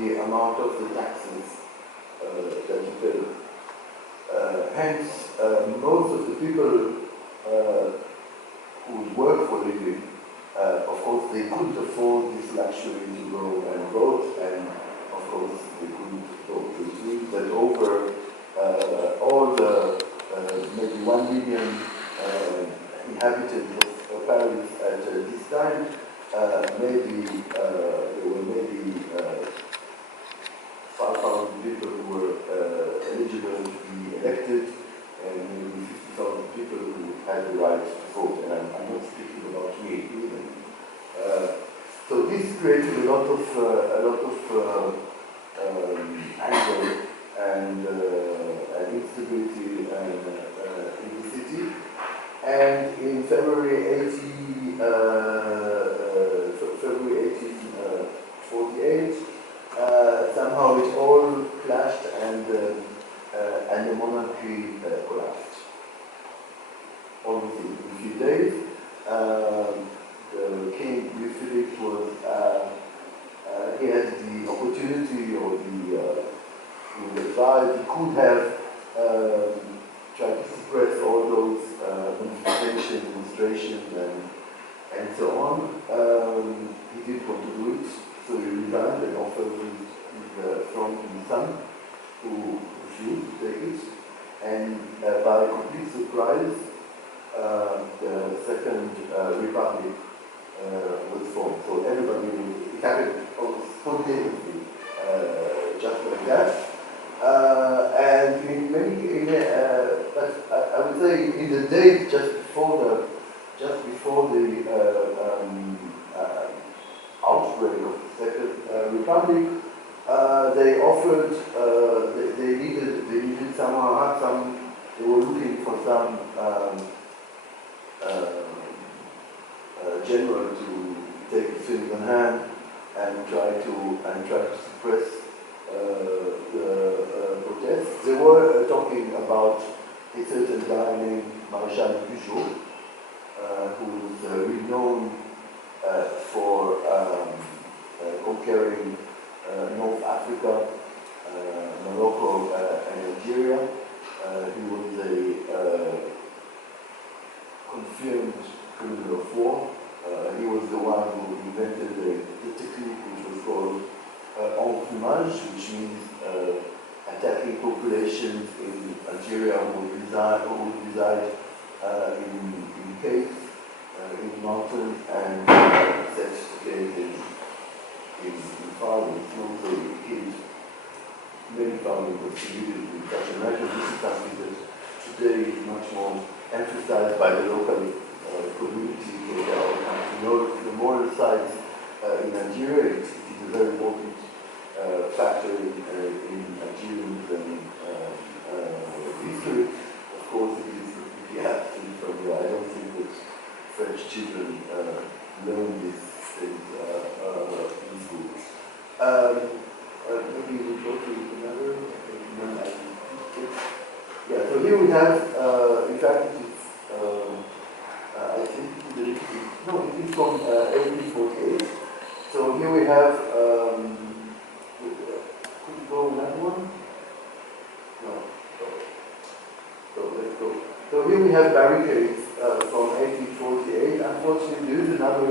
the amount of the taxes that you pay. Hence, most of the people who work for a living, of course, they couldn't afford this luxury to go and vote, and of course, they couldn't vote. Which means that over all the maybe 1 million inhabitants of Paris at this time, there were maybe 5,000 people who were eligible to be elected, and maybe 50,000 people who had the right to vote. And I'm not speaking about me even. So this created a lot of anger and instability in the city. And in February 1848, somehow it all clashed, and the monarchy collapsed. Almost in a few days. The king, Louis Philippe, he had the opportunity or the advice. He could have tried to suppress all those manifestations, demonstrations, and so on. He didn't want to do it, so he resigned and offered his throne to his son, who refused to take it. And by complete surprise, the Second Republic was formed. So everybody, it happened almost spontaneously, just like that. And in many, but I would say in the days just before the outbreak of the Second Republic, they offered, they needed someone, they were looking for some general to take the things in hand and try to suppress the protests. They were talking about a certain guy named Marshal Pujol, who is renowned for conquering North Africa, Morocco, and Algeria. He was a confirmed criminal of war. He was the one who invented the technique which was called encrumage, which means attacking populations in Algeria who would reside in caves, in mountains, and set caves in farming. So he killed many thousands of civilians in such a manner. This is something that today is much more emphasized by the local community. The moral side in Algeria, it is a very important factor in Algerian history. Of course, it is the absent from here. I don't think that French children learn these things in school. Maybe we go to another. Yeah. So here we have, in fact, it is. I think it is from 1848. So here we have. Could you go that one? No. So let's go. So here we have barricades from 1848. Unfortunately, there is another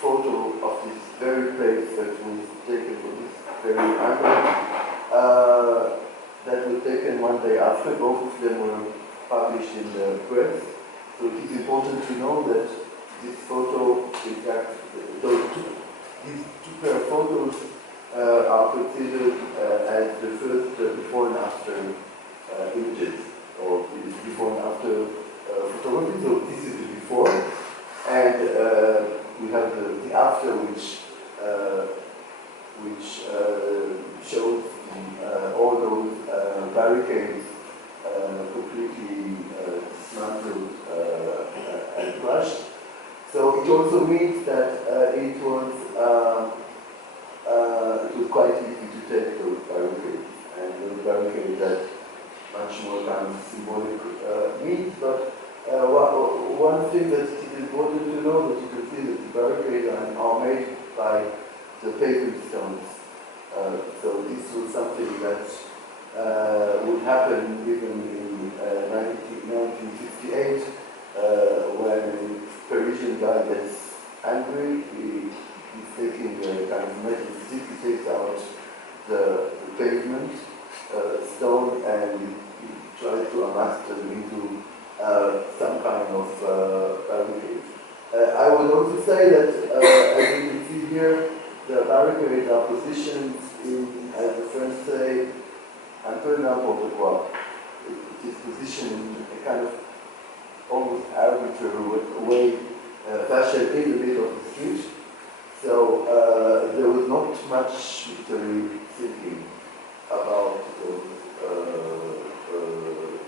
photo of this very place that was taken for this very angle. That was taken one day after. Both of them were published in the press. So it is important to know that this photo, in fact, these two pair of photos are considered as the first before and after images, or before and after photography. So this is the before, and we have the after, which shows all those barricades completely dismantled and crushed. So it also means that it was quite easy to take those barricades, and those barricades had much more kind of symbolic means. But one thing that is important to know, that you can see that the barricades are made by the paving stones. So the pavement, stone, and he tried to amass them into some kind of barricade. I would also say that, as you can see here, the barricades are positioned in, as the French say, un peu n'importe quoi. It is positioned in a kind of almost arbitrary way, fashioned in the middle of the street. So there was not much military thinking about those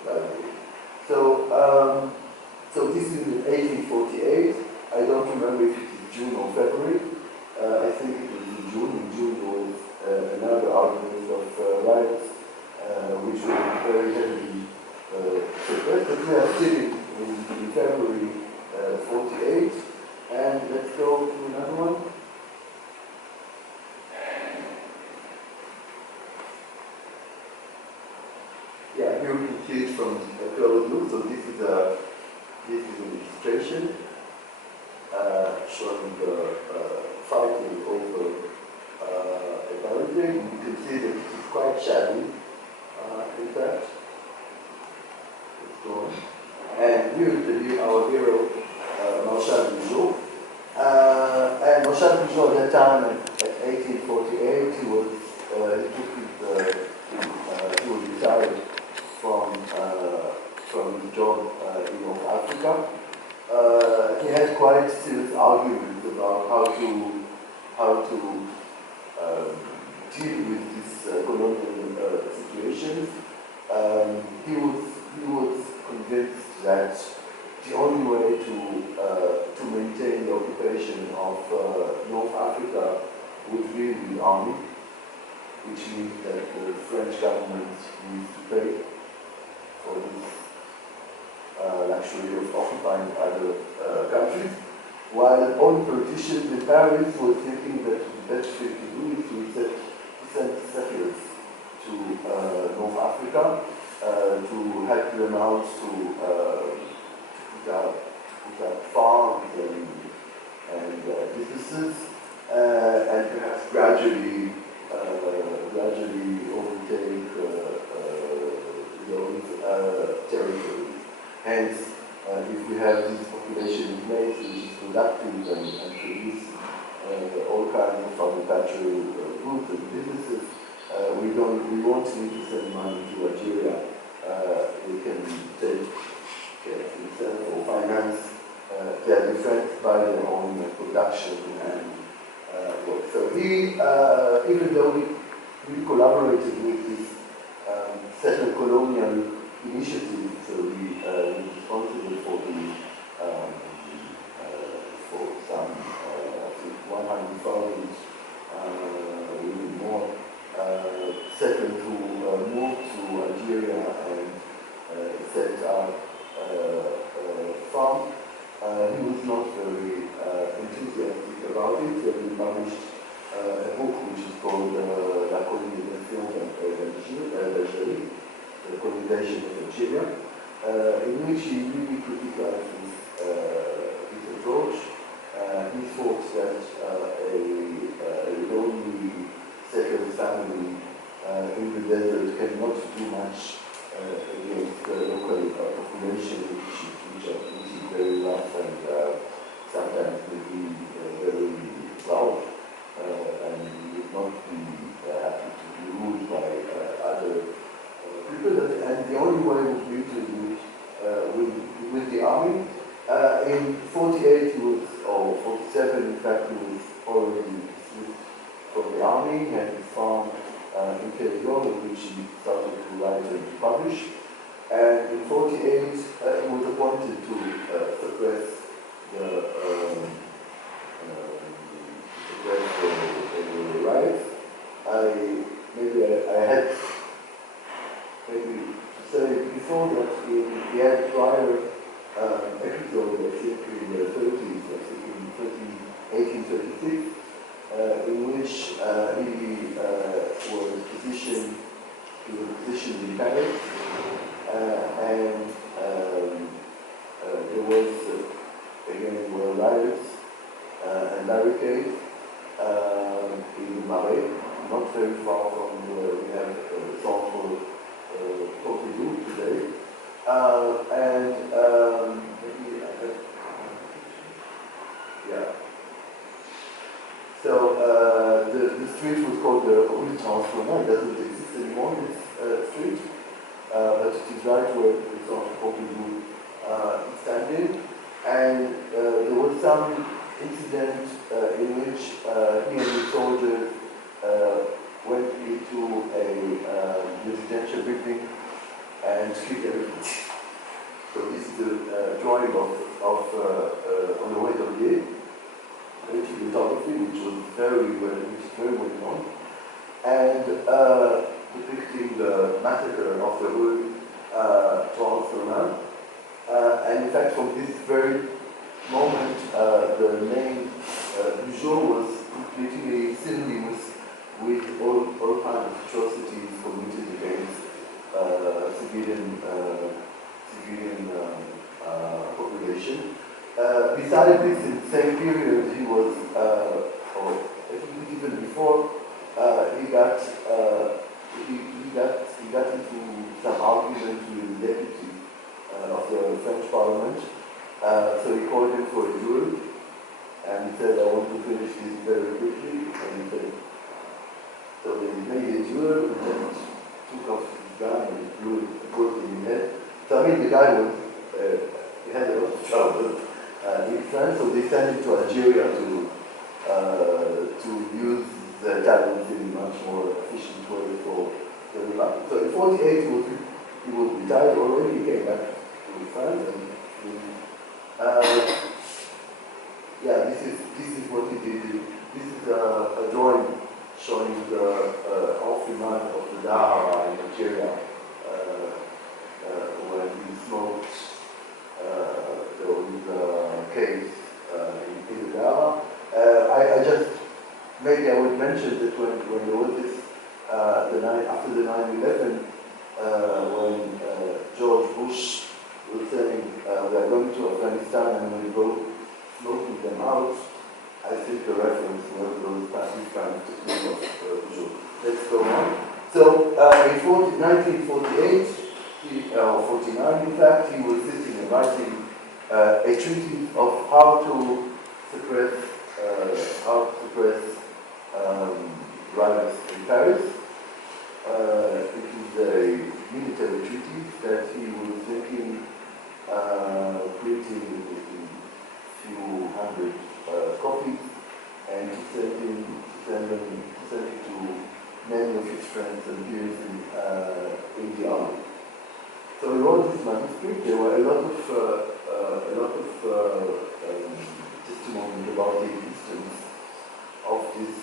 barricades. So this is in 1848. I don't remember if it is June or February. I think it was in June. In June there was another outbreak of riots, which were very heavily suppressed. But we are still in February 48. And let's go to another one. Yeah, here we can see it from a close look. So this is an illustration showing the fighting over a barricade. You can see that it is quite shabby, in fact. Let's go on. And here is our hero, Marshal Bigot. And Marshal Bigot at that time, at 1848, he was retired from his job in North Africa. He had quite serious arguments about how to deal with this colonial situation. He was convinced that the only way to maintain the occupation of North Africa would be with the army, which means that the French government needs to pay for this luxury of occupying other countries, while all politicians in Paris were thinking that the best thing to do is to send settlers to North Africa to help them out to put up farms and businesses, and perhaps gradually overtake those territories. Hence, if we have this population in place which is productive and produce all kinds of agricultural goods and businesses, we won't need to send money to Algeria. We can take care of themselves or finance their defense by their own production and work. So he, even though we collaborated with this settler colonial initiative, so he was responsible for some, I think 100,000, even more, settlers who moved to Algeria and set up farm. He was not very enthusiastic about it, so he published a book which is called La colonisation d'Algérie, the colonization of Algeria, in which he really criticized his approach. He thought that a lonely settler family in the desert cannot do much against the local population, which is very rough and sometimes may be very loud, and would not be happy to be ruled by other people. And the only way would be to do it with the army. In 48 he was, or 47 in fact, he was already dismissed from the army, he had his farm in Cairo, in which he started to write and to publish. And in 48 he was appointed to suppress the riots. I had maybe to say before that he had prior episode, I think in the 30s, I think in 1836, in which he was positioned in Paris, and there was again were riots and barricades in the Marais, not very far from where we have the song for Pompidou today. Maybe I have, yeah. So the street was called the Rue Transformant. It doesn't exist anymore, this street, but it is right where the song for Pompidou is standing. And there was some incident in which he and the soldiers went into a residential building and killed everybody. So this is the drawing of on the way of the photography, which was very well known, and depicting the massacre of the Rue Transformant. And in fact, from this very moment, the name Bugeaud was completely synonymous with all kinds of atrocities committed against civilian population. Besides this, in the same period, he was, or I think even before, he got into some argument with the deputy of the French Parliament. So he called him for a duel, and he said, "I want to finish this very quickly." And he said, so they made a duel, and then took off his gun and blew it in the head. So I mean, the guy was, he had a lot of trouble in France, so they sent him to Algeria to use the talent in a much more efficient way for the revival. So in 1948, he was retired already. He came back to France, and this is what he did. This is a drawing showing the enfouissement of the Dahara in Algeria when he smoked those caves in the Dahara. I just maybe I would mention that when there was this after the 9/11, when George Bush was saying we are going to Afghanistan and we will go smoking them out, I think the reference was those this kind of technique of Bugeaud. Let's go on. So in 1948, or 49 in fact, he was sitting and writing a treatise of how to suppress riots in Paris. It is a military treatise that he was thinking printing in a few hundred copies, and to send it to many of his friends and peers in the army. So he wrote this manuscript. There were a lot of testimonies about the existence of this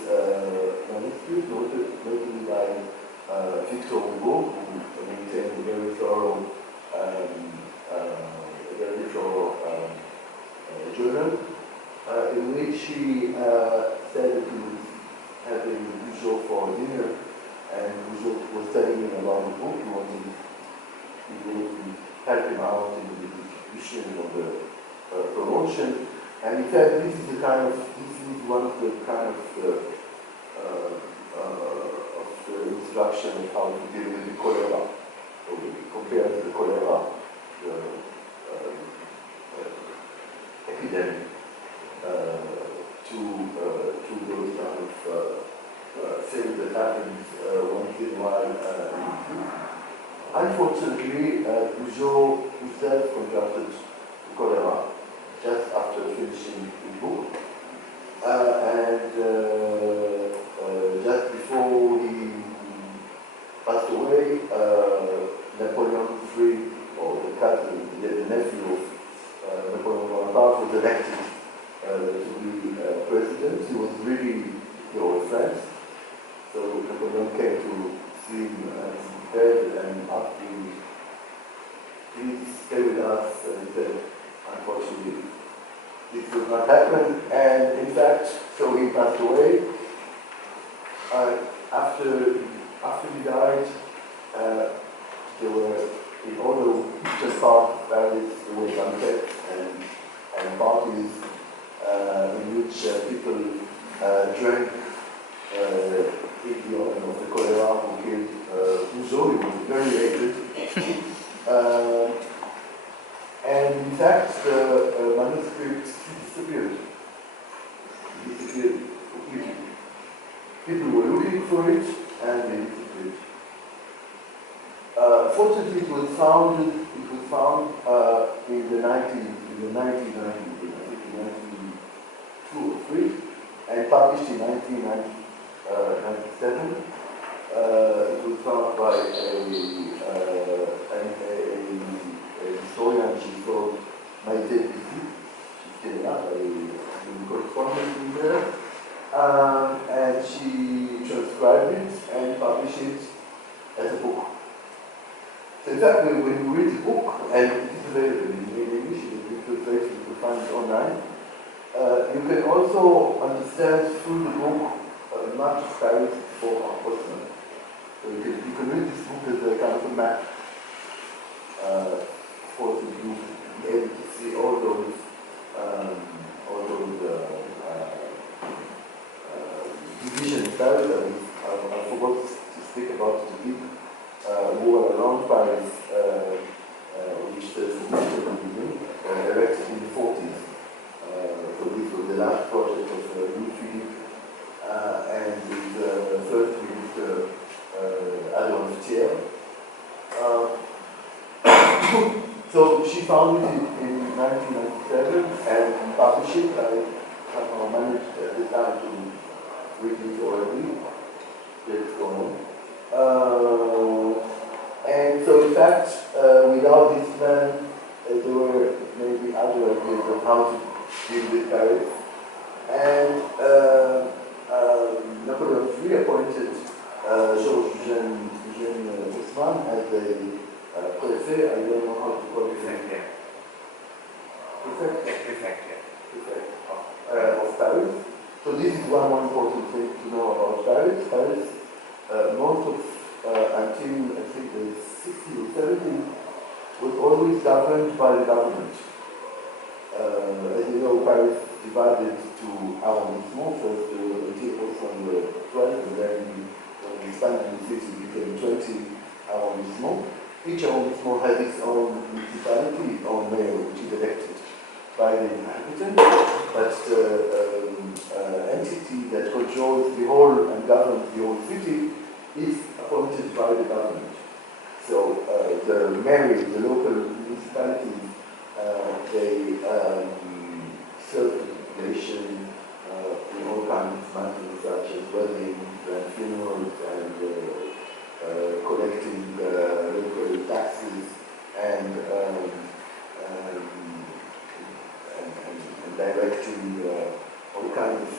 manuscript, notably by Victor Hugo, who maintained a very thorough journal, in which he said that he was having Bugeaud for dinner, and Bugeaud was telling him about the book. He wanted to help him out in the distribution or the promotion, and he said this is one of the kind of the instruction of how to deal with the cholera. So we compare the cholera, the epidemic, to those kind of things that happens once in a while. Unfortunately, Bugeaud himself contracted cholera just after finishing the book, and just before he passed away, Napoleon III, or the nephew of Napoleon Bonaparte, was elected to be president. He was really a friend, so Napoleon came to see him at his bed and asked him, "Please stay with us," and he said, "Unfortunately, this would not happen." And in fact, so he passed away. After he died, there were in all the eastern part of Paris, there were banquets and parties in which people drank of the cholera who killed Rousseau. He was very hated. And in fact, the manuscript disappeared. Completely. People were looking for it, and they disappeared. Fortunately, it was found in the 1990s, I think in 1992 or 3, and published in 1997. It was found by a historian. She's called Maite Pisi. She's still alive. I'm correspondent in there. And she transcribed it and published it as a book. So in fact, when you read the book, and it is available in English, it is translated, you can find it online, you can also understand through the book much of Paris before Ostman. So you can read this book as a kind of a map for you to be able to see all those divisions of Paris. I forgot to speak about the big wall around Paris, which the beginning erected in the 40s. So this was the last project of Louis Philippe and his first minister, Adolphe Thiers. So she found it in 1997 and published it. I somehow managed at the time to read it already. Let's go on. And so in fact, without this man, there were maybe other ideas of how to deal with Paris. And Napoleon III appointed Georges Haussmann as a préfet. I don't know how to call it. Prefect of Paris. So this is one more important thing to know about Paris. Paris, most of until I think the 60s or 70s, was always governed by the government. As you know, Paris divided to arrondissements, first until also on the 12th, and then when we expanded the city, it became 20 arrondissements. Each arrondissement has its own municipality, its own mayor, which is elected by the inhabitants, but the entity that controls the whole and governs the whole city is appointed by the government. So the mayors, the local municipalities, they serve the population in all kinds of matters such as weddings and funerals and collecting local taxes and directing all kinds of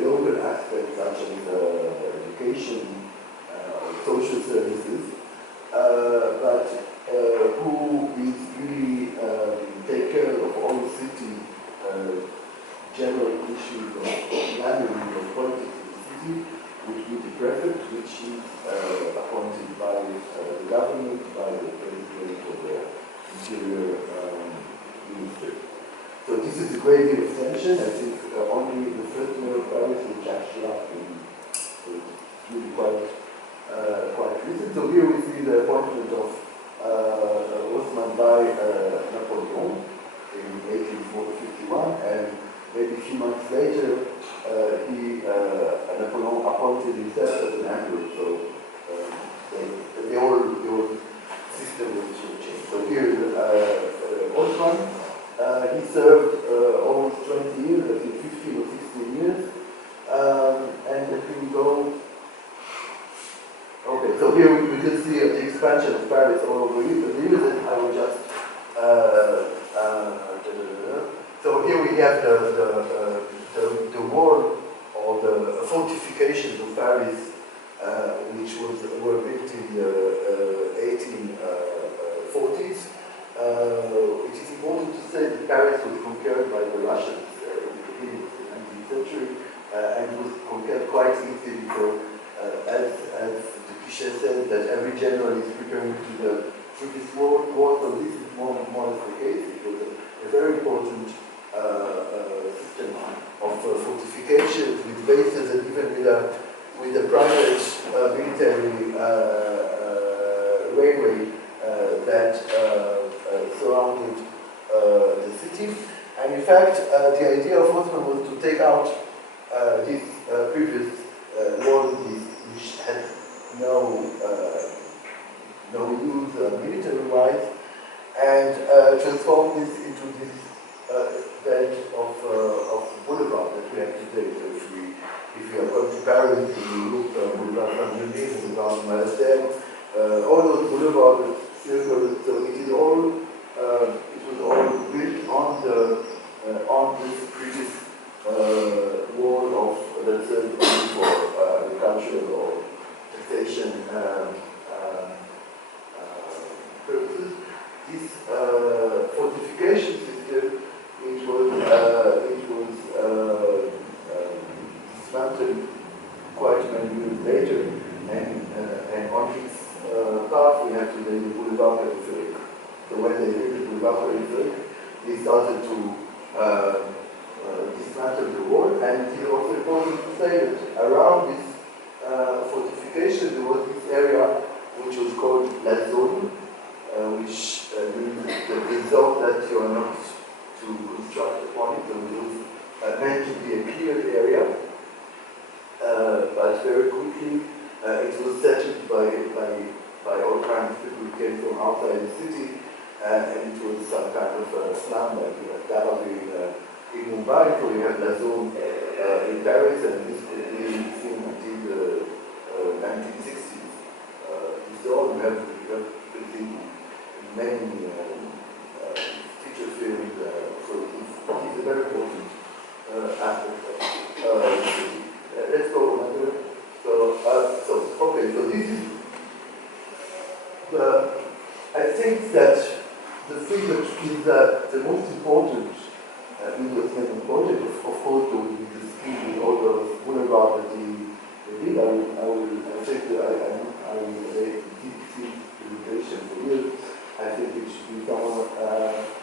local aspects such as education, social services, but who is really take care of all the city general issues of management of politics in the city, would be the prefect, which is appointed by the government, by the president or the interior minister. So this is a great deal of tension. I think only the first mayor of Paris was Jacques Chirac, and it's really quite recent. So here we see the appointment of Haussmann by Napoleon in 1851, and maybe a few months later, Napoleon appointed himself as an emperor. So the whole system was changed. So here, Haussmann, he served almost 20 years, I think 15 or 16 years, and if we go. Okay, so here we can see the expansion of Paris all over the years, and I will just. So here we have the wall or the fortifications of Paris, which were built in the 1840s. It is important to say that Paris was conquered by the Russians in the beginning of the 19th century, and was conquered quite easily. So, as the cliché said, that every general is preparing to this war, so this is more or less the case. It was a very important system of fortifications with bases, and even with a private military railway that surrounded the city. And in fact, the idea of Osman was to take out this previous wall, which had no use military-wise, and transform this into this bed of boulevard that we have today. So if you are going to Paris and you look at Boulevard Saint-Denis, Boulevard Malesherbes, all those boulevards, so it is all it was all built on this previous wall of, let's say, for agriculture or taxation purposes. This fortification system, it was dismantled quite many years later, and on its path we have today the Boulevard Périphérique. So when they built the Boulevard Périphérique, they started to dismantle the wall, and it is also important to say that around this fortification there was this area which was called La Zone, which means the zone that you are not to construct upon it, so it was meant to be a cleared area, but very quickly it was settled by all kinds of people who came from outside the city, and it was some kind of slum like Janaury in Mumbai, so we have La Zone in Paris, and this could be seen until the 1960s. This zone we have seen many feature films, so it's a very important aspect of the city. Let's go on. Okay, so this is I think that the thing that is the most important investment project, of course, there will be the scheme with all those boulevards that they did. I think that I will deep see presentation for you. I think it should be somewhere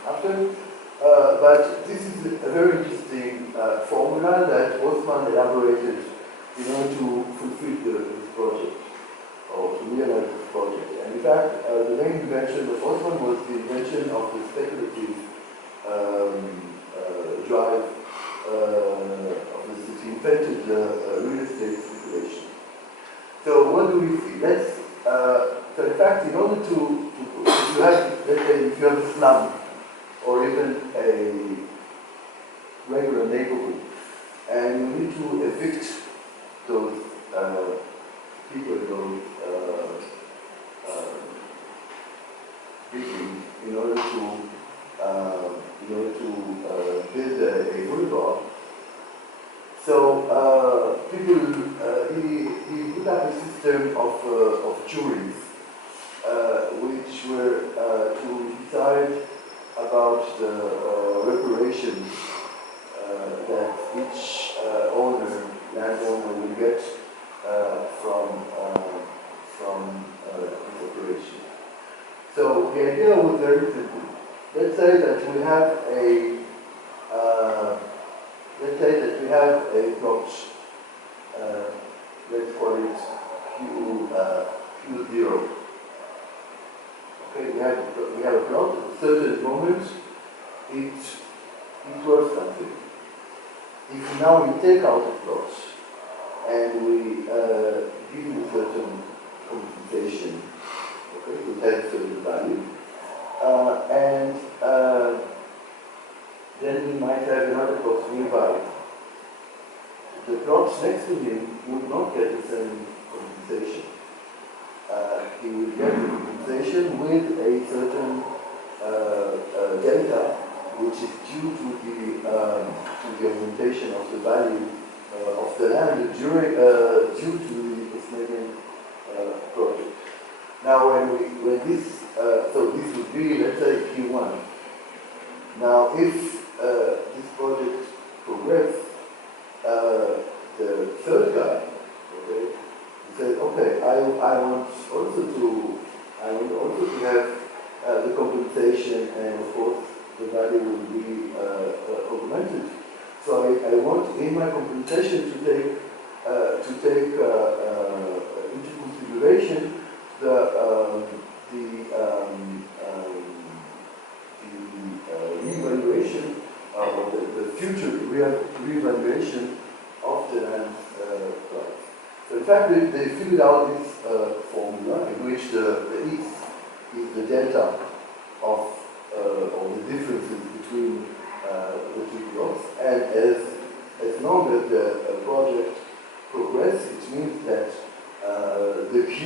after. But this is a very interesting formula that Osman elaborated in order to fulfill this project, or to realize this project. And in fact, the main invention of Osman was the invention of the speculative drive of the city, invented real estate speculation. So what do we see? So in fact, in order to if you have, let's say, if you have a slum, or even a regular neighborhood, and you need to evict those people, those buildings, in order to build a boulevard. So he put up a system of juries, which were to decide about the reparations that each landowner will get from this operation. So the idea was very simple. Let's say that we have a plot. Let's call it Q0. Okay, we have a plot. At a certain moment, it worth something. If now we take out a plot and we give it a certain compensation, okay, it has a certain value, and then we might have another plot nearby. The plot next to him would not get the same compensation. He would get the compensation with a certain delta, which is due to the augmentation of the value of the land due to the Osmanian project. Now, when this would be, let's say, Q1. Now, if this project progresses, the third guy, okay, he says, okay, I want also to have the compensation, and of course the value will be augmented. So I want in my compensation to take to take into consideration the reevaluation or the future reevaluation of the land rights. So in fact, they figured out this formula in which the X is the delta of or the differences between the two blocks, and as long as the project progresses, it means that the Q,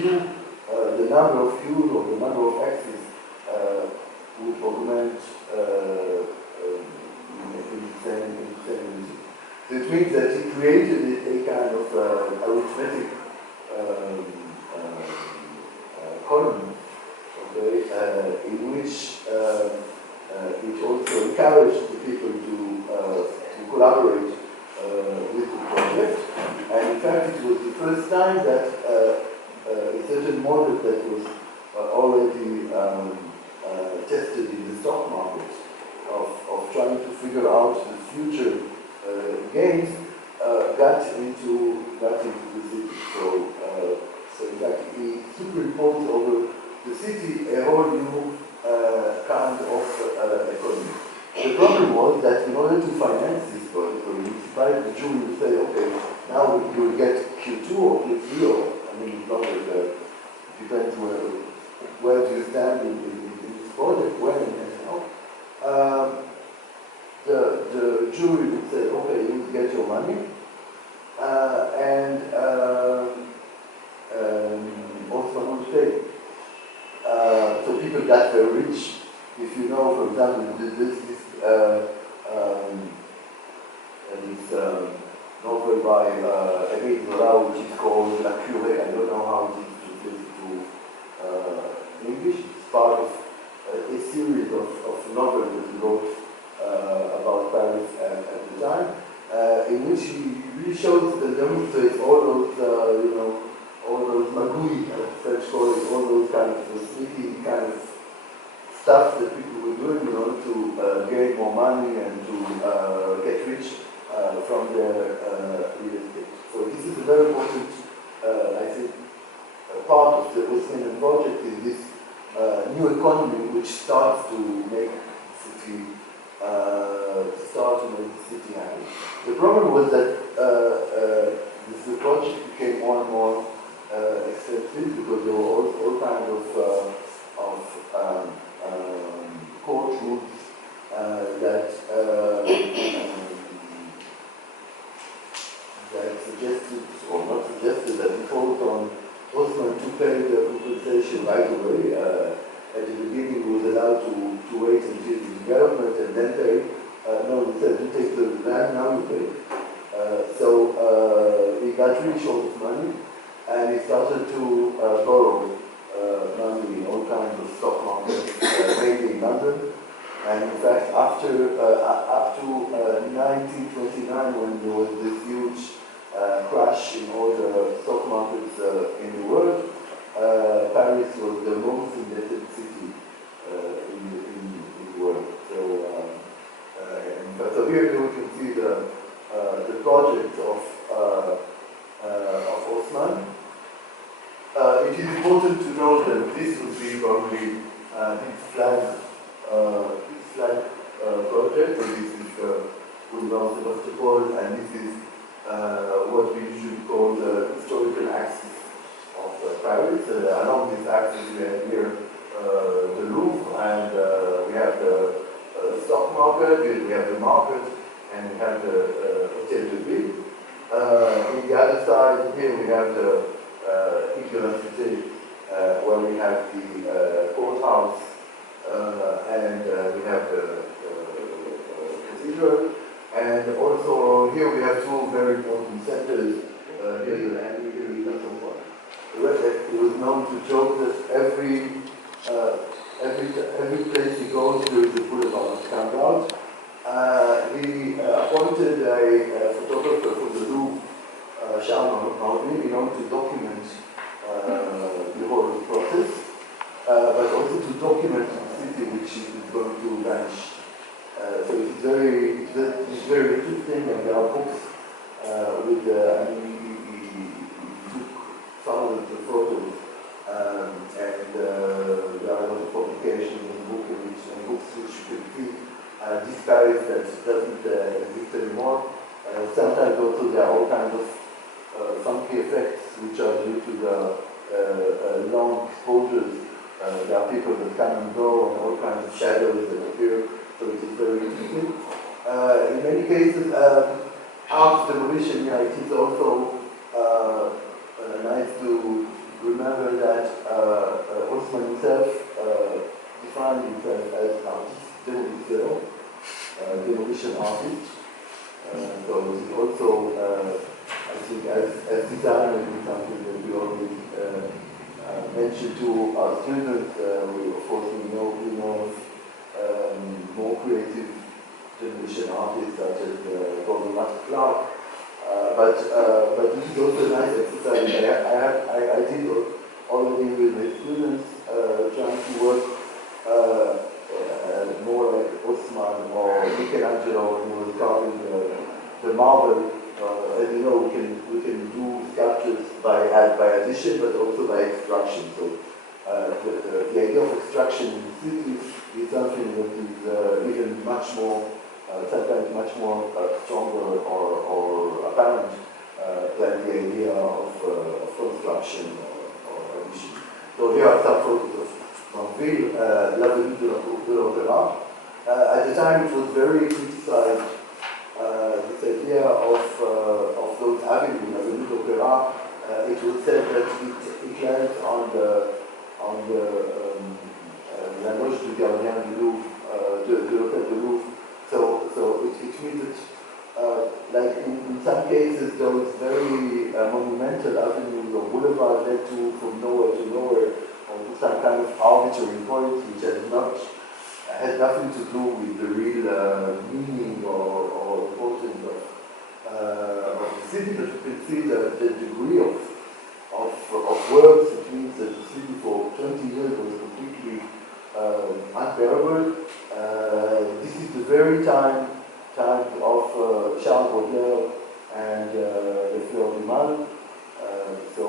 the number of Q's or the number of X's would augment in the same region. So it means that he created a kind of arithmetic column, okay, in which it also encouraged the people to collaborate with the project. And in fact, it was the first time that a certain model that was already tested in the stock market of trying to figure out the future gains got into the city. So in fact, he superimposed over the city a whole new kind of economy. The problem was that in order to finance this project, or the jury would say, okay, now you will get Q2 or Q3, or I mean, it's not like depends where do you stand in this project, when and how. The jury would say, okay, you will get your money, and Osman would pay. So people got very rich. If you know, for example, this novel by Emile Zola, which is called La Curée. I don't know how it is translated to English. It's part of a series of novels that he wrote about Paris at the time, in which he really shows and demonstrates all those, all those magouilles, as the French call it, all those kind of sneaky kind of stuff that people were doing in order to gain more money and to get rich from their real estate. So this is a very important, I think, part of the Osmanian project is this new economy which starts to make the city happy. The problem was that the project became more and more expensive because there were all kinds of court rules that suggested, or not suggested, that imposed on Osman to pay the compensation right away. At the beginning, he was allowed to wait until the development and then pay. No, he said, you take the land, now you pay. So he got really short of money, and he started to borrow money in all kinds of stock markets, mainly in London. And in fact, up to 1929, when there was this huge crash in all the stock markets in the world, Paris was the most indebted city in the world. So here we can see the project of Osman. It is important to know that this would be probably his flag project, and this is Boulevard Sebastopol, and this is what we usually call the historical axis of Paris. Along this axis we have here the Louvre, and we have the stock market, we have the market, and we have the Hotel de Ville. On the other side here we have the Université, where we have the courthouse, and we have the cathedral. And also here we have two very important centers, here the Janaury and so forth. It was known to joke that every place he goes, there is a boulevard that comes out. He appointed a photographer for the Louvre, Sharon Rotbard, in order to document the whole process, but also to document the city which is going to vanish. So it's very interesting, and there are books with, he archive that doesn't exist anymore. Sometimes also there are all kinds of funky effects which are due to the long exposures. There are people that come and go and all kinds of shadows that appear, so it is very interesting. In many cases, art demolition, it is also nice to remember that Osman himself defined himself as an artist demolition artist. So it is also, I think, as designers, is something that we always mention to our students. Of course, we know more creative demolition artists such as Gordon Clark. But this is also a nice exercise. I did already with my students trying to work more like Osman or Michelangelo when he was carving the marble. As you know, we can do sculptures by addition, but also by extraction. So the idea of extraction in the city is something that is even much more, sometimes much more stronger or apparent than the idea of construction or addition. So here are some photos from Ville, La Venue de l'Opéra. At the time, it was very criticized. This idea of those avenues, La Venue de l'Opéra. It was said that it lands on the La Loge du Gardien du Louvre, de l'Hôtel de Louvre. So it means that, like in some cases, those very monumental avenues or boulevards led to from nowhere to nowhere, or to some kind of arbitrary point which had nothing to do with the real meaning or importance of the city. But you can see the degree of works. It means that the city for 20 years was completely unbearable. This is the very time of Sharon Rotbard and the Fleur du Mal. So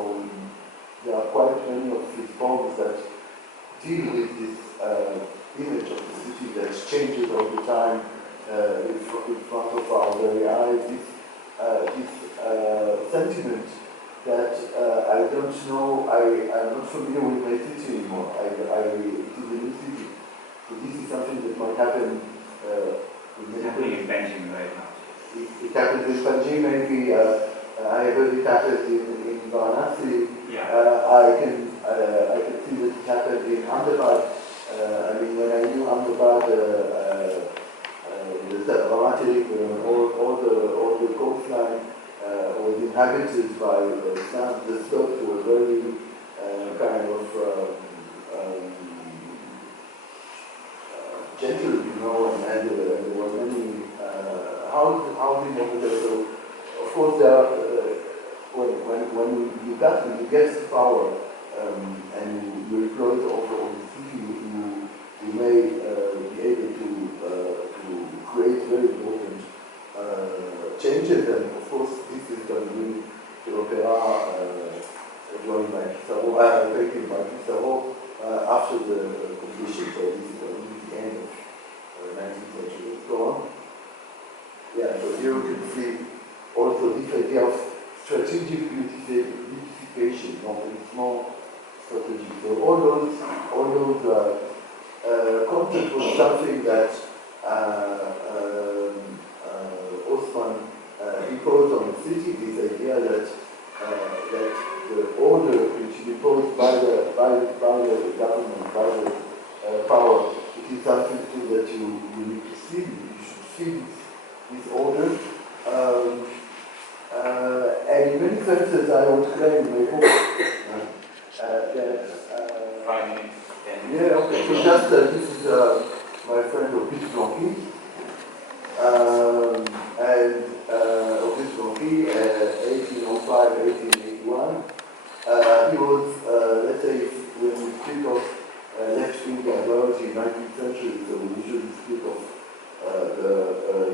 there are quite many of his poems that deal with this image of the city that changes all the time in front of our very eyes. This sentiment that I don't know, I'm not familiar with my city anymore. It is a new city. So this is something that might happen. It's happening in Beijing right now. It happens in Beijing, maybe. I heard it happened in Varanasi. Yeah. I can see that it happened in Ahmedabad. I mean, when I knew Ahmedabad, the Ramati, all the coastline was inhabited by the slopes were very kind of gentle, and there were many housing over there. So, of course, there are, when you get the power and you employ it over the city, you may be able to create very important changes. And of course, this is going to be the opera joined by Pissarro, taken by Pissarro after the completion. So this is going to be the end of 19th century. Let's go on. Yeah, so here you can see also this idea of strategic beautification, not a small strategy. So all those content was something that Osman imposed on the city. This idea that the order which is imposed by the government, by the power, it is something that you need to see. You should see this order. And in many senses, I would claim in my book that. 5 minutes. Yeah, okay. So just this is my friend Auguste Blanqui, and Auguste Blanqui, 1805, 1881. He was, let's say, when we speak of left-wing ideology in the 19th century, so we usually speak of the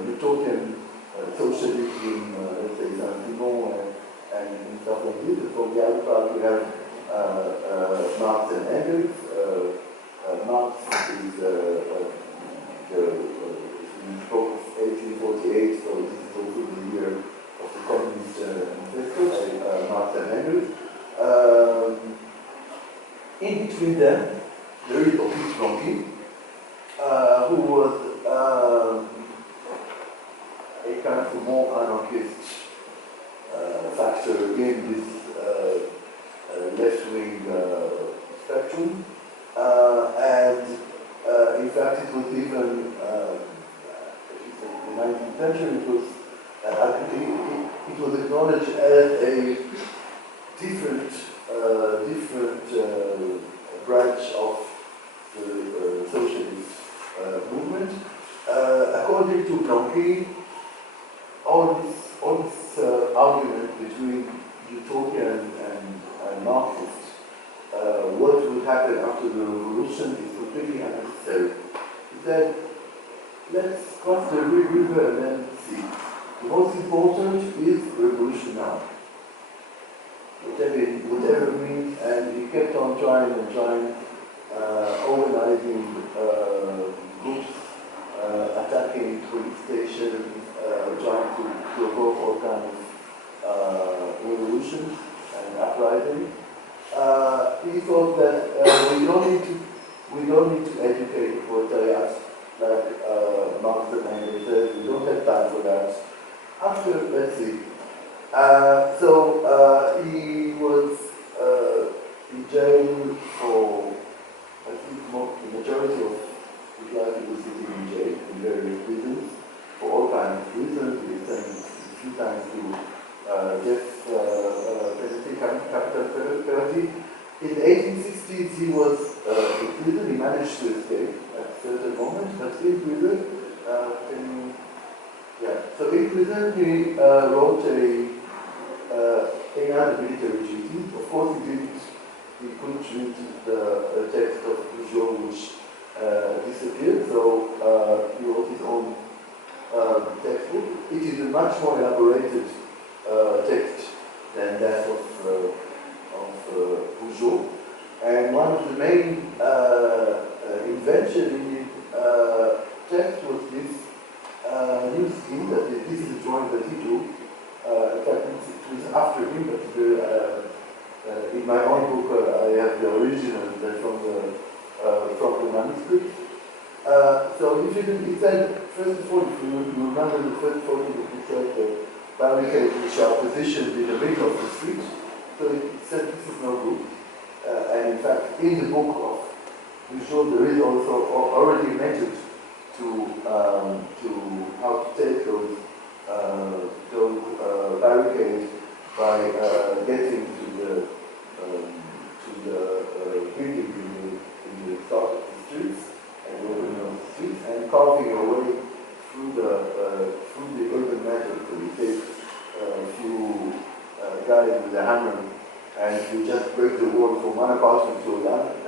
utopian socialism, let's say, Saint-Simon and stuff like this. And from the other part, we have Marx and Engels. Marx is he spoke of In between them, there is Ophis Ronki, who was a kind of more anarchist factor in this left-wing spectrum. And in fact, it was even, in the 19th century, it was acknowledged as a different branch of the socialist movement. According to Blanqui, all this argument between utopian and Marxist, what would happen after the revolution is completely unnecessary. He said, let's cross the river and then see. The most important is revolution now. Whatever it means, and he kept on trying and trying, organizing groups, attacking police stations, trying to provoke all kinds of revolutions and uprisings. He thought that we don't need to educate the proletariat like Marx and Engels says. We don't have time for that. After, let's see. So he was in jail for, I think, the majority of his life he was sitting in jail in various prisons for all kinds of reasons. He was sentenced a few times to death penalty, capital penalty. In the 1860s he was in prison. He managed to escape at a certain moment, but in prison, so in prison he wrote another military duty. Of course he couldn't read the text of Peugeot which disappeared, so he wrote his own textbook. It is a much more elaborated text than that of Peugeot. And one of the main inventions in the text was this new scheme that this is a drawing that he drew. In fact, it was after him, but in my own book I have the original from the manuscript. So he said, first of all, if you remember the first photo that he said, the barricades which are positioned in the middle of the street. So he said this is no good. And in fact, in the book of Peugeot, there is also already a method to how to take those barricades by getting to the building in the start of the streets and opening of the streets and carving your way through the urban method. So you take a few guys with a hammer and you just break the wall from one apartment to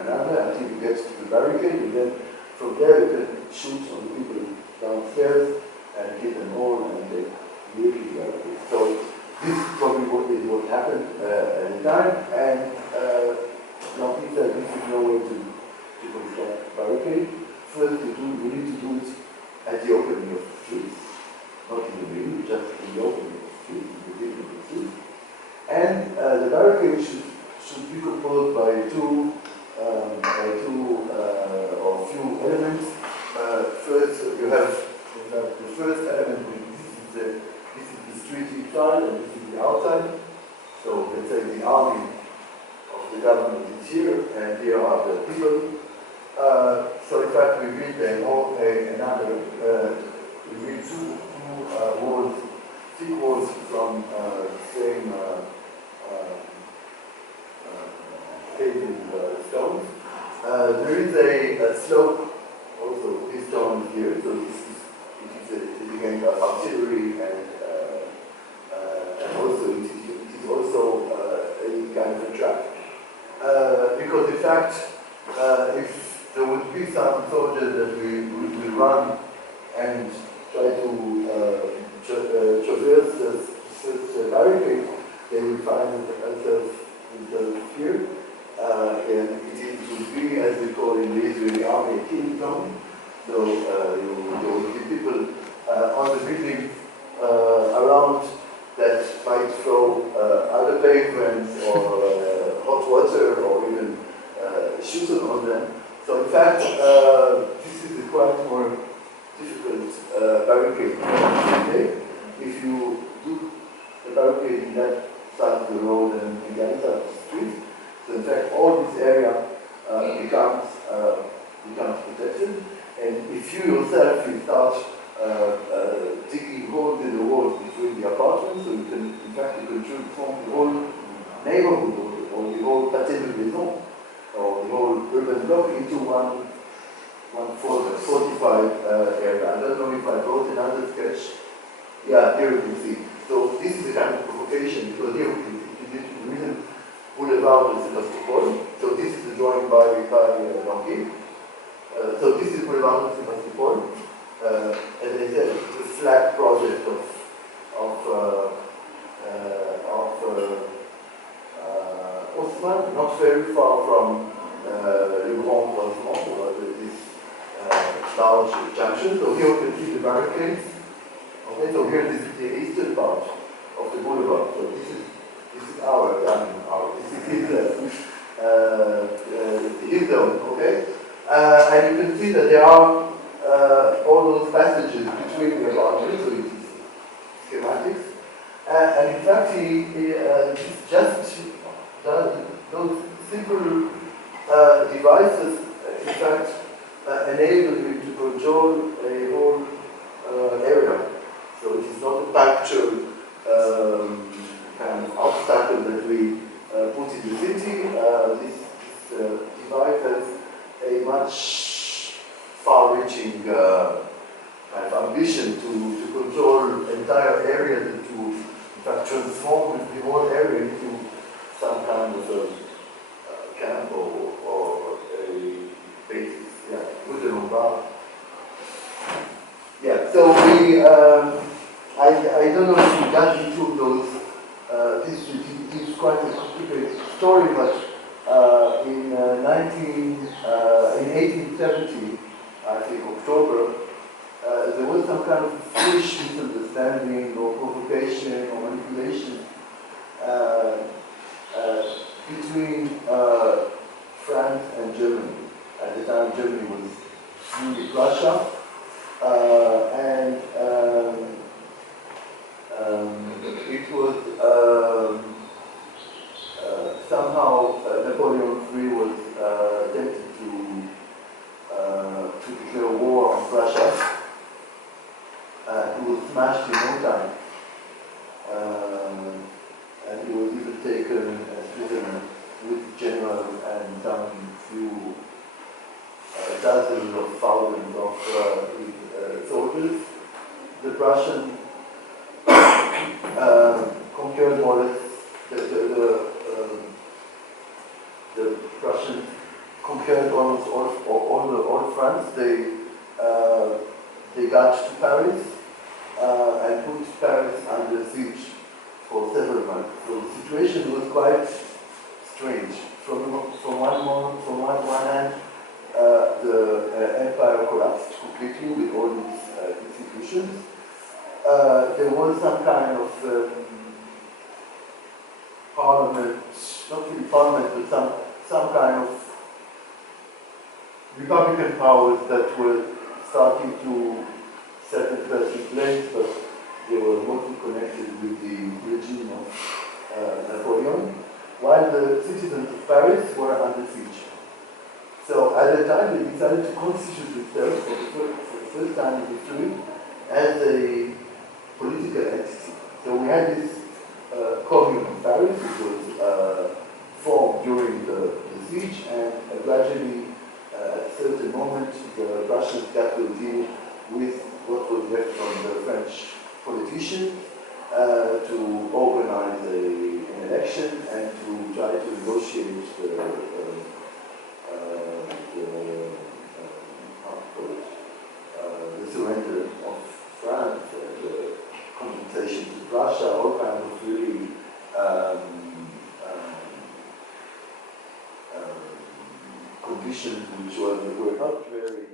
another until you get to the barricade, and then from there you can shoot on the people downstairs and kill them all and they leave the barricade. So this is probably what happened at the time, and Blanqui said this is no way to construct barricade. First we need to do it at the opening of the streets, not in the middle, just in the opening of the streets, in the beginning of the streets. And the barricade should be composed by two or few elements. First, you have the first element. This is the street inside, and this is the outside. So let's say the army of the government is here, and here are the people. So in fact, we built we built two walls, thick walls from the same paving stones. There is a slope also, this stone here, so it is again artillery and also it is also a kind of a trap. Because in fact, if there would be some soldiers that will run and try to traverse the barricade, they will find themselves here. And it would be, as we call in the Israeli army, a killing zone. So there will be people on the building around that might throw other pavements or hot water or even shooting on them. So in fact, this is a quite more difficult barricade. Okay? If you do a barricade in that side of the road and in the other side of the street, so in fact all this area becomes protected. And if you yourself you start digging holes in the walls between the apartments, so you can in fact you can transform the whole neighborhood or the whole pâté de maison or the whole urban block into one fortified area. I don't know if I wrote another sketch. Yeah, here you can see. So this is a kind of provocation because here the reason Boulevard is Sebastopol. So this is a drawing by Janaury. So this is Boulevard of Sebastopol. As I said, it's a flag project of Osman, not very far from Le Grand Croisement, this large junction. So here you can see the barricades. Okay, so here this is the eastern part of the boulevard. So this is his zone, okay? And you can see that there are all those passages between the apartments, so it is schematics. And in fact, he just those simple devices, in fact, enable you to control a whole area. So it is not a factual kind of obstacle that we put in the city. This device has a much far-reaching kind of ambition to control entire areas and to, in fact, transform the whole area into some kind of a camp or a basis. Yeah, with an umbrella. Yeah, so we, I don't know if we got into those, this is quite a complicated story, but in 1870, I think October, there was some kind of foolish misunderstanding or provocation or manipulation between France and Germany. At the time, Germany was newly Russia. And it was somehow Napoleon III was tempted to declare war on Russia. He was smashed in no time, and he was even taken as prisoner with generals and some few dozens of thousands of his soldiers. The Russian conquered more or less the Russians conquered almost all France. They got to Paris and put Paris under siege for several months. So the situation was quite strange. From one hand, the empire collapsed completely with all its institutions. There was some kind of parliament, not really parliament, but some kind of Republican powers that were starting to set themselves in place, but they were mostly connected with the regime of Napoleon, while the citizens of Paris were under siege. So at the time, they decided to constitute themselves for the first time in history as a political entity. So we had this commune in Paris, which was formed during the siege, and gradually, at a certain moment, the Russians got to deal with what was left from the French politicians to organize an election and to try to negotiate the surrender of France, the compensation to Russia, all kinds of really conditions which were not very